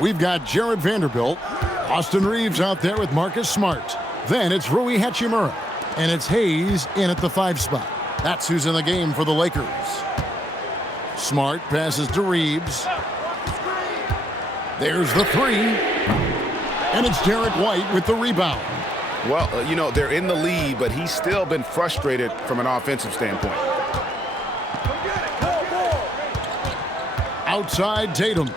we've got Jared Vanderbilt. Austin Reeves out there with Marcus Smart. Then it's Rui Hachimura. And it's Hayes in at the 5 spot. That's who's in the game for the Lakers. Smart passes to Reeves. There's the 3. And it's Derek White with the rebound. Well, they're in the lead, but he's still been frustrated from an offensive standpoint. Outside Tatum.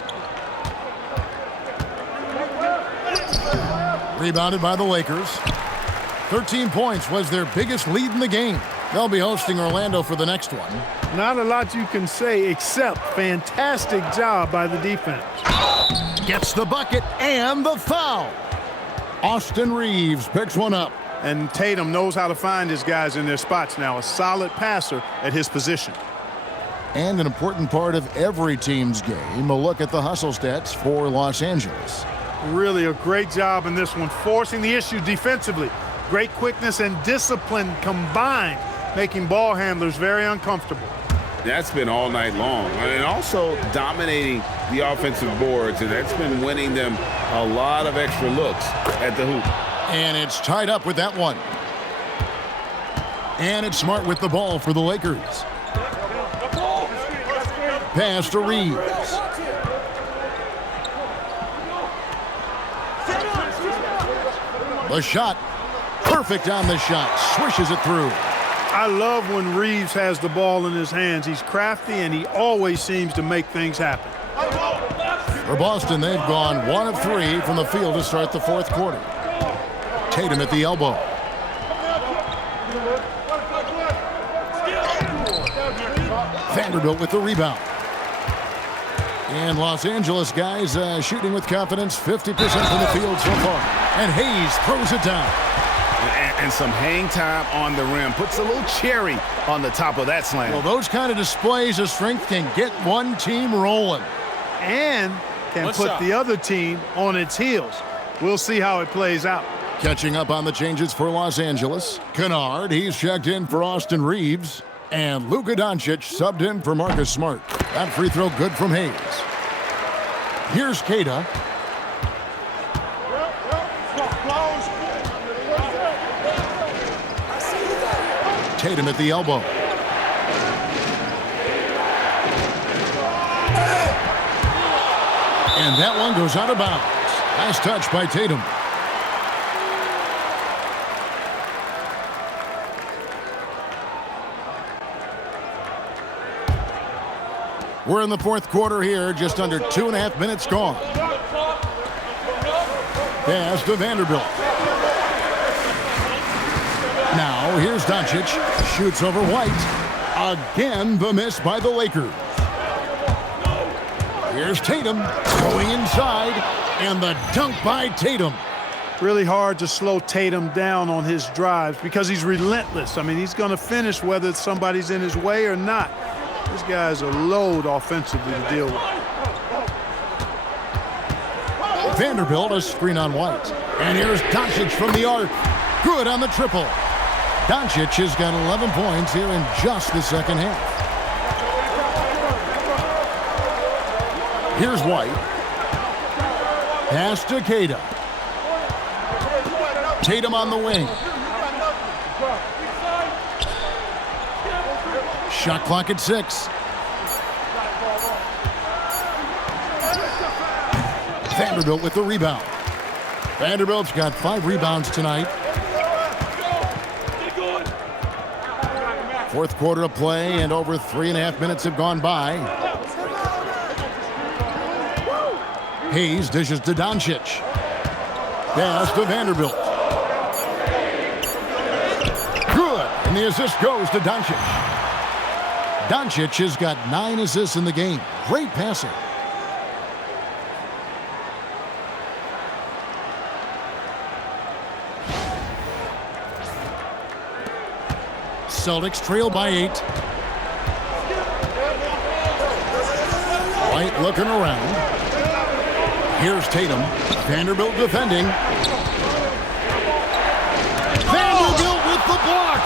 Rebounded by the Lakers. 13 points was their biggest lead in the game. They'll be hosting Orlando for the next one. Not a lot you can say except fantastic job by the defense. Gets the bucket and the foul. Austin Reeves picks one up. And Tatum knows how to find his guys in their spots now. A solid passer at his position. And an important part of every team's game, a look at the hustle stats for Los Angeles. Really a great job in this one, forcing the issue defensively. Great quickness and discipline combined, making ball handlers very uncomfortable. That's been all night long. And also dominating the offensive boards, and that's been winning them a lot of extra looks at the hoop. And it's tied up with that one. And it's Smart with the ball for the Lakers. Pass to Reeves. The shot. Perfect on the shot. Swishes it through. I love when Reeves has the ball in his hands. He's crafty, and he always seems to make things happen. For Boston, they've gone 1 of 3 from the field to start the 4th quarter. Tatum at the elbow. Vanderbilt with the rebound. And Los Angeles guys shooting with confidence, 50% from the field so far. And Hayes throws it down. And some hang time on the rim. Puts a little cherry on the top of that slam. Well, those kind of displays of strength can get one team rolling. And can put the other team on its heels. We'll see how it plays out. Catching up on the changes for Los Angeles. Kennard, he's checked in for Austin Reeves. And Luka Doncic subbed in for Marcus Smart. That free throw good from Hayes. Here's Keita. Tatum at the elbow. And that one goes out of bounds. Nice touch by Tatum. We're in the 4th quarter here, just under 2.5 minutes gone. Pass to Vanderbilt. Now, here's Doncic. Shoots over White. Again, the miss by the Lakers. Here's Tatum going inside. And the dunk by Tatum. Really hard to slow Tatum down on his drives because he's relentless. I mean, he's going to finish whether somebody's in his way or not. This guy's a load offensively to deal with. Vanderbilt, a screen on White. And here's Doncic from the arc. Good on the triple. Doncic has got 11 points here in just the second half. Here's White. Pass to Keita. Tatum on the wing. Shot clock at 6. Vanderbilt with the rebound. Vanderbilt's got 5 rebounds tonight. 4th quarter of play, and over 3.5 minutes have gone by. Hayes dishes to Doncic. Pass to Vanderbilt. Good, and the assist goes to Doncic. Doncic has got 9 assists in the game. Great passing. Celtics trail by 8. White looking around. Here's Tatum. Vanderbilt defending. Vanderbilt with the block.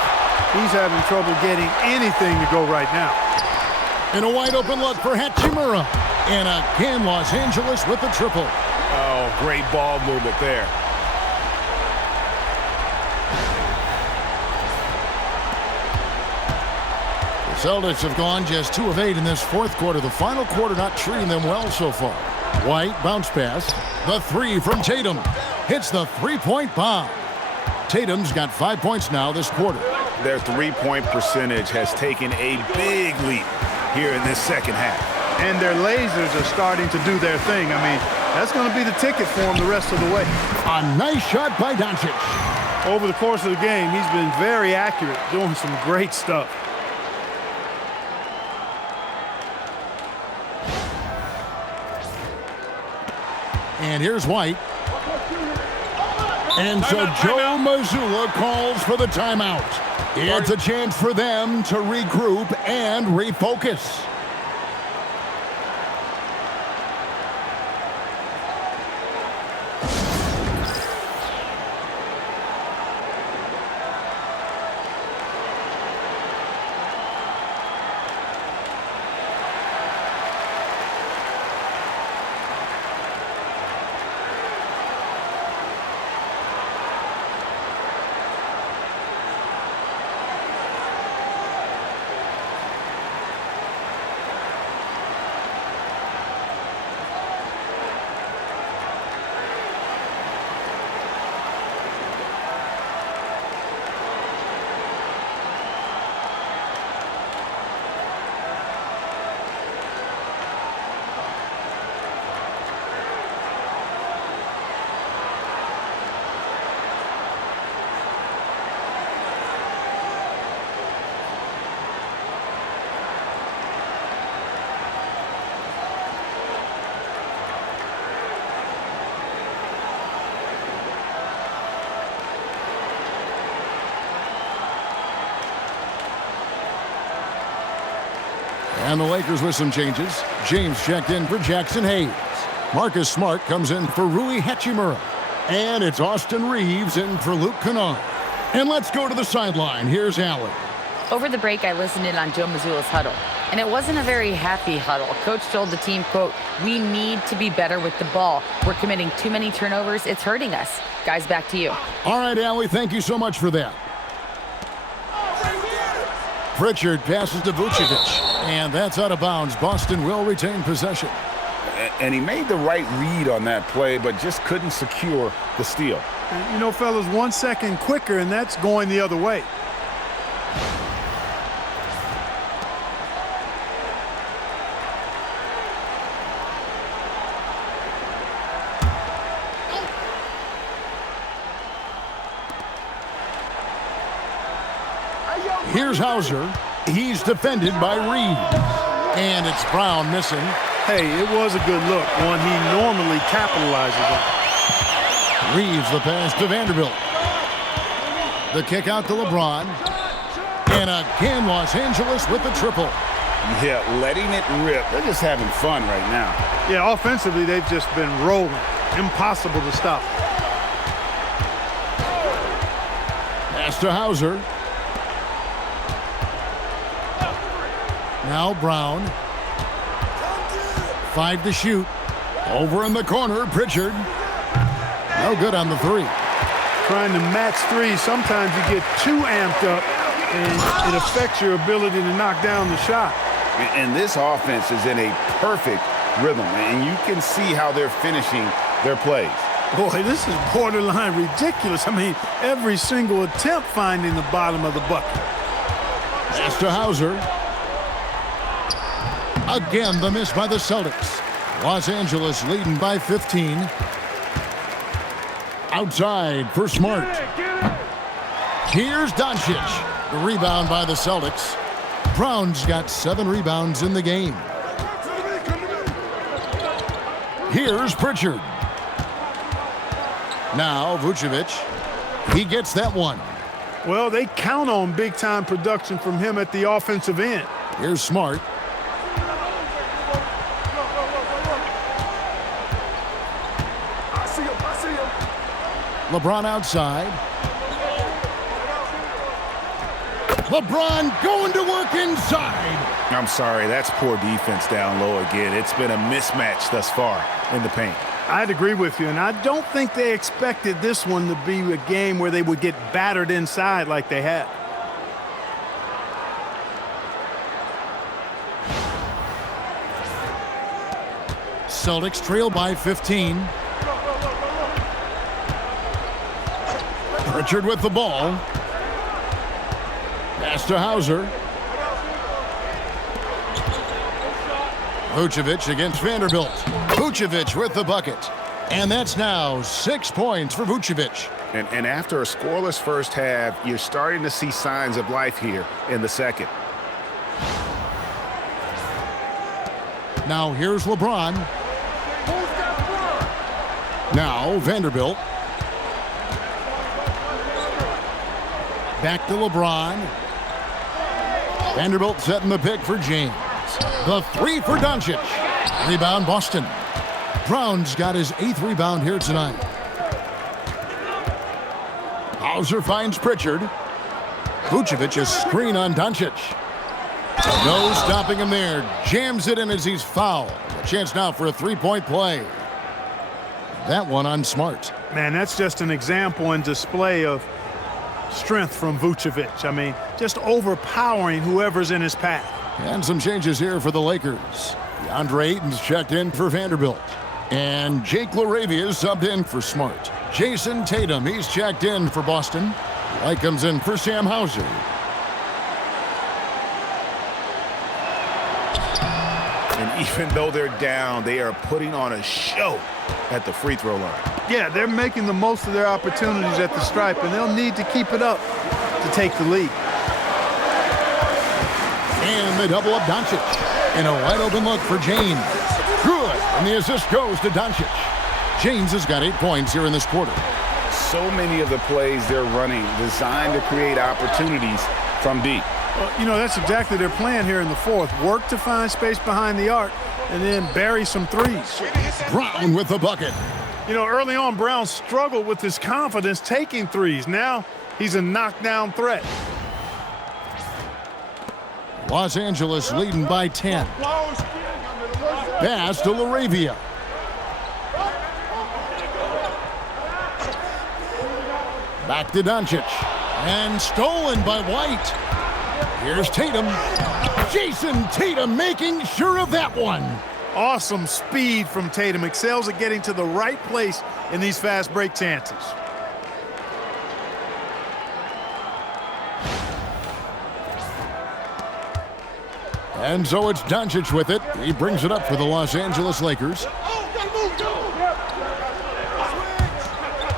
He's having trouble getting anything to go right now. And a wide open look for Hachimura. And again, Los Angeles with the triple. Oh, great ball movement there. The Celtics have gone just 2 of 8 in this fourth quarter. The final quarter not treating them well so far. White bounce pass. The 3 from Tatum. Hits the three-point bomb. Tatum's got 5 points now this quarter. Their three-point percentage has taken a big leap here in this second half. And their lasers are starting to do their thing. I mean, that's going to be the ticket for them the rest of the way. A nice shot by Doncic. Over the course of the game, he's been very accurate, doing some great stuff. And here's White. And so Joe Mazzulla calls for the timeout. It's a chance for them to regroup and refocus. And the Lakers with some changes. James checked in for Jackson Hayes. Marcus Smart comes in for Rui Hachimura. And it's Austin Reeves in for Luke Kennard. And let's go to the sideline. Here's Allen. Over the break, I listened in on Joe Mazzulla's huddle, and it wasn't a very happy huddle. Coach told the team, quote, "We need to be better with the ball. We're committing too many turnovers. It's hurting us." Guys, back to you. All right, Allie, thank you so much for that. Pritchard passes to Vucevic, and that's out of bounds. Boston will retain possession. And he made the right read on that play, but just couldn't secure the steal. You know, fellas, 1 second quicker, and that's going the other way. Here's Hauser. He's defended by Reeves. And it's Brown missing. Hey, it was a good look, one he normally capitalizes on. Reeves the pass to Vanderbilt. The kick out to LeBron. And again, Los Angeles with the triple. Yeah, letting it rip. They're just having fun right now. Yeah, offensively, they've just been rolling. Impossible to stop. Pass to Hauser. Now Brown. 5 to shoot. Over in the corner, Pritchard. No good on the 3. Trying to match 3, sometimes you get too amped up, and it affects your ability to knock down the shot. And this offense is in a perfect rhythm, and you can see how they're finishing their plays. Boy, this is borderline ridiculous. I mean, every single attempt finding the bottom of the bucket. Pass to Hauser. Again, the miss by the Celtics. Los Angeles leading by 15. Outside for Smart. Here's Doncic. The rebound by the Celtics. Brown's got 7 rebounds in the game. Here's Pritchard. Now Vucevic. He gets that one. Well, they count on big-time production from him at the offensive end. Here's Smart. LeBron outside. LeBron going to work inside. I'm sorry, that's poor defense down low again. It's been a mismatch thus far in the paint. I'd agree with you, and I don't think they expected this one to be a game where they would get battered inside like they had. Celtics trail by 15. Pritchard with the ball. Pass to Hauser. Vucevic against Vanderbilt. Vucevic with the bucket. And that's now 6 points for Vucevic. And after a scoreless first half, you're starting to see signs of life here in the second. Now here's LeBron. Now Vanderbilt. Back to LeBron. Vanderbilt setting the pick for James. The three for Doncic. Rebound Boston. Brown's got his 8th rebound here tonight. Hauser finds Pritchard. Vucevic a screen on Doncic. No stopping him there. Jams it in as he's fouled. A chance now for a three-point play. That one on Smart. Man, that's just an example and display of strength from Vucevic. I mean, just overpowering whoever's in his path. And some changes here for the Lakers. DeAndre Ayton's checked in for Vanderbilt. And Jake LaRavia is subbed in for Smart. Jason Tatum, he's checked in for Boston. White comes in for Sam Hauser. And even though they're down, they are putting on a show at the free throw line. Yeah, they're making the most of their opportunities at the stripe, and they'll need to keep it up to take the lead. And they double up Doncic. And a wide open look for James. Good. And the assist goes to Doncic. James has got 8 points here in this quarter. So many of the plays they're running designed to create opportunities from deep. Well, you know, that's exactly their plan here in the fourth. Work to find space behind the arc and then bury some threes. Brown with the bucket. You know, early on, Brown struggled with his confidence taking threes. Now he's a knockdown threat. Los Angeles leading by 10. Pass to LaRavia. Back to Doncic. And stolen by White. Here's Tatum. Jason Tatum making sure of that one. Awesome speed from Tatum. Excels at getting to the right place in these fast break chances. And so it's Doncic with it. He brings it up for the Los Angeles Lakers.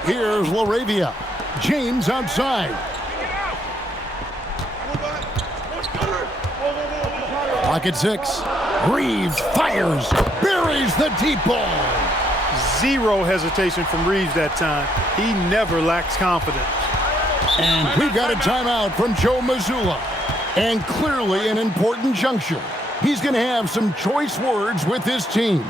Here's LaRavia. James outside. Clock at 6. Reeves fires. Buries the deep ball. Zero hesitation from Reeves that time. He never lacks confidence. And we got a timeout from Joe Mazzulla. And clearly an important juncture. He's going to have some choice words with his team.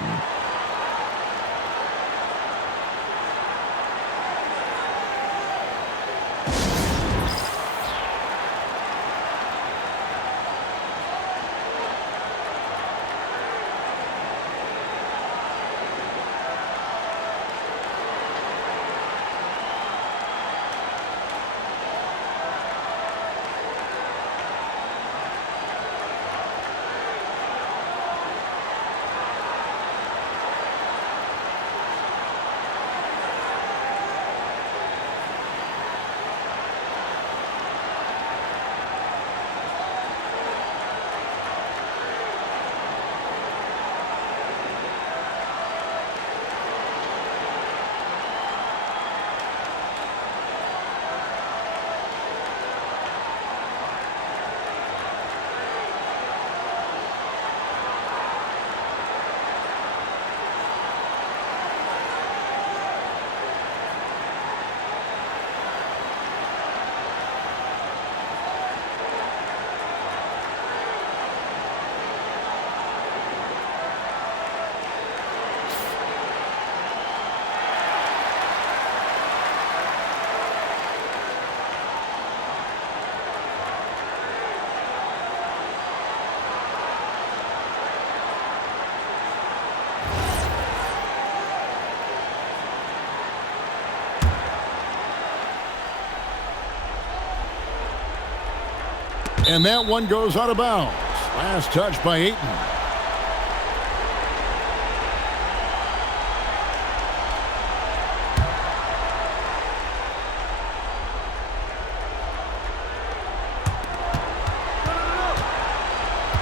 And that one goes out of bounds. Last touch by Ayton.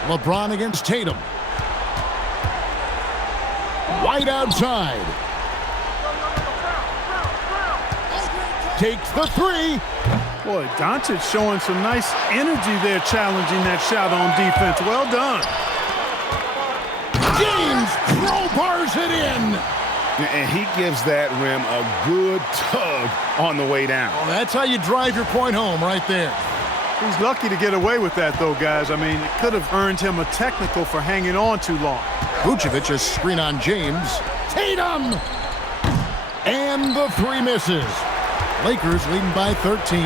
LeBron against Tatum. Wide outside. Takes the three. Boy, Doncic showing some nice energy there, challenging that shot on defense. Well done. James crowbars it in. And he gives that rim a good tug on the way down. Well, that's how you drive your point home right there. He's lucky to get away with that, though, guys. I mean, it could have earned him a technical for hanging on too long. Vucevic a screen on James. Tatum! And the three misses. Lakers leading by 13.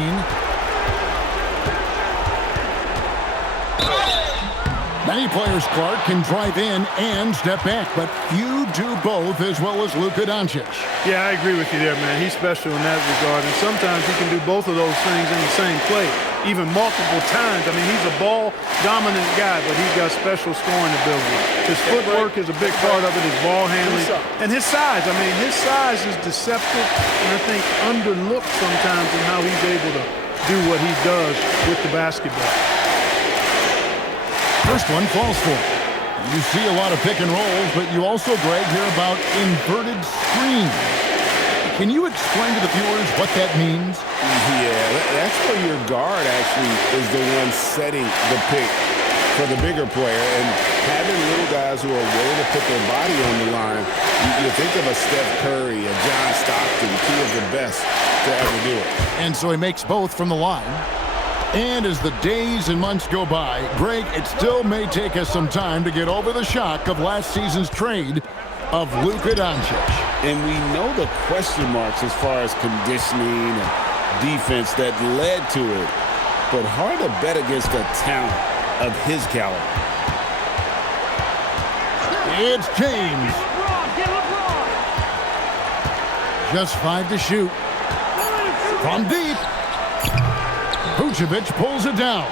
Many players, Clark, can drive in and step back, but few do both as well as Luka Doncic. Yeah, I agree with you there, man. He's special in that regard, and sometimes he can do both of those things in the same play, even multiple times. I mean, he's a ball-dominant guy, but he's got special scoring ability. His footwork is a big part of it, his ball handling, and his size. I mean, his size is deceptive, and I think underlooked sometimes in how he's able to do what he does with the basketball. First one falls for him. You see a lot of pick and rolls, but you also, Greg, hear about inverted screens. Can you explain to the viewers what that means? Yeah, that's where your guard actually is the one setting the pick for the bigger player. And having little guys who are willing to put their body on the line, you think of a Steph Curry, a John Stockton, two of the best to ever do it. And so he makes both from the line. And as the days and months go by, Greg, it still may take us some time to get over the shock of last season's trade of Luka Doncic. And we know the question marks as far as conditioning and defense that led to it, but hard to bet against a talent of his caliber. It's James. Just 5 to shoot. From deep. Vucevic pulls it down.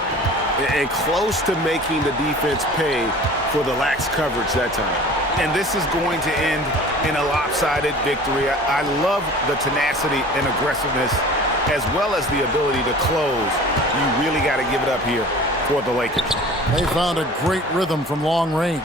And close to making the defense pay for the lax coverage that time. And this is going to end in a lopsided victory. I love the tenacity and aggressiveness as well as the ability to close. You really got to give it up here for the Lakers. They found a great rhythm from long range.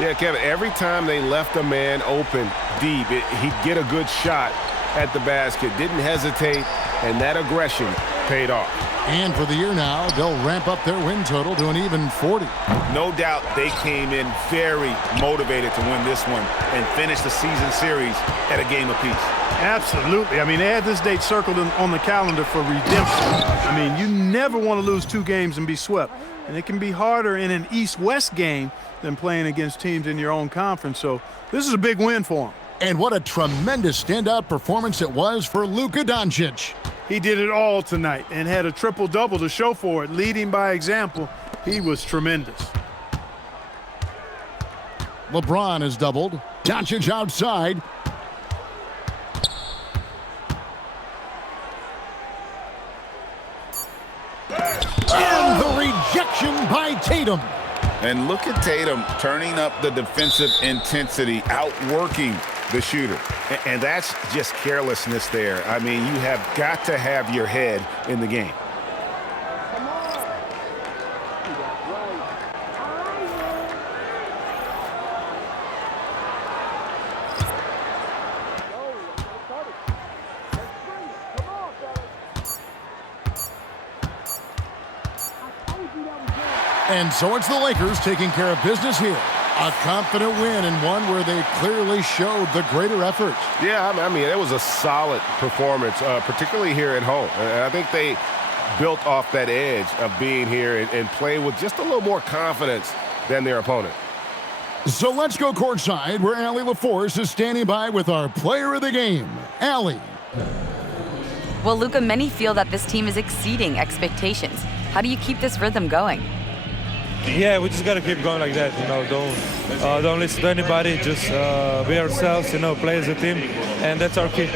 Yeah, Kevin, every time they left a man open deep, he'd get a good shot at the basket. Didn't hesitate, and that aggression paid off. And for the year now, they'll ramp up their win total to an even 40. No doubt they came in very motivated to win this one and finish the season series at a game apiece. Absolutely. I mean, they had this date circled on the calendar for redemption. I mean, you never want to lose 2 games and be swept. And it can be harder in an East-West game than playing against teams in your own conference. So this is a big win for them. And what a tremendous standout performance it was for Luka Doncic. He did it all tonight and had a triple-double to show for it. Leading by example, he was tremendous. LeBron is doubled. Doncic outside. And the rejection by Tatum. And look at Tatum turning up the defensive intensity, outworking the shooter. And that's just carelessness there. I mean, you have got to have your head in the game. And so it's the Lakers taking care of business here. A confident win and one where they clearly showed the greater effort. Yeah, I mean, it was a solid performance, particularly here at home. And I think they built off that edge of being here and play with just a little more confidence than their opponent. So let's go courtside where Allie LaForce is standing by with our player of the game. Allie. Well, Luka, many feel that this team is exceeding expectations. How do you keep this rhythm going? Yeah, we just got to keep going like that, you know, don't listen to anybody, just be ourselves, you know, play as a team, and that's our key.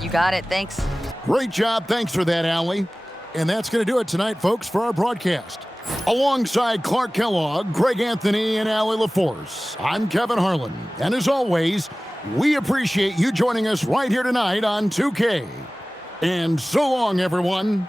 You got it, thanks. Great job, thanks for that, Allie. And that's going to do it tonight, folks, for our broadcast. Alongside Clark Kellogg, Greg Anthony, and Allie LaForce, I'm Kevin Harlan. And as always, we appreciate you joining us right here tonight on 2K. And so long, everyone.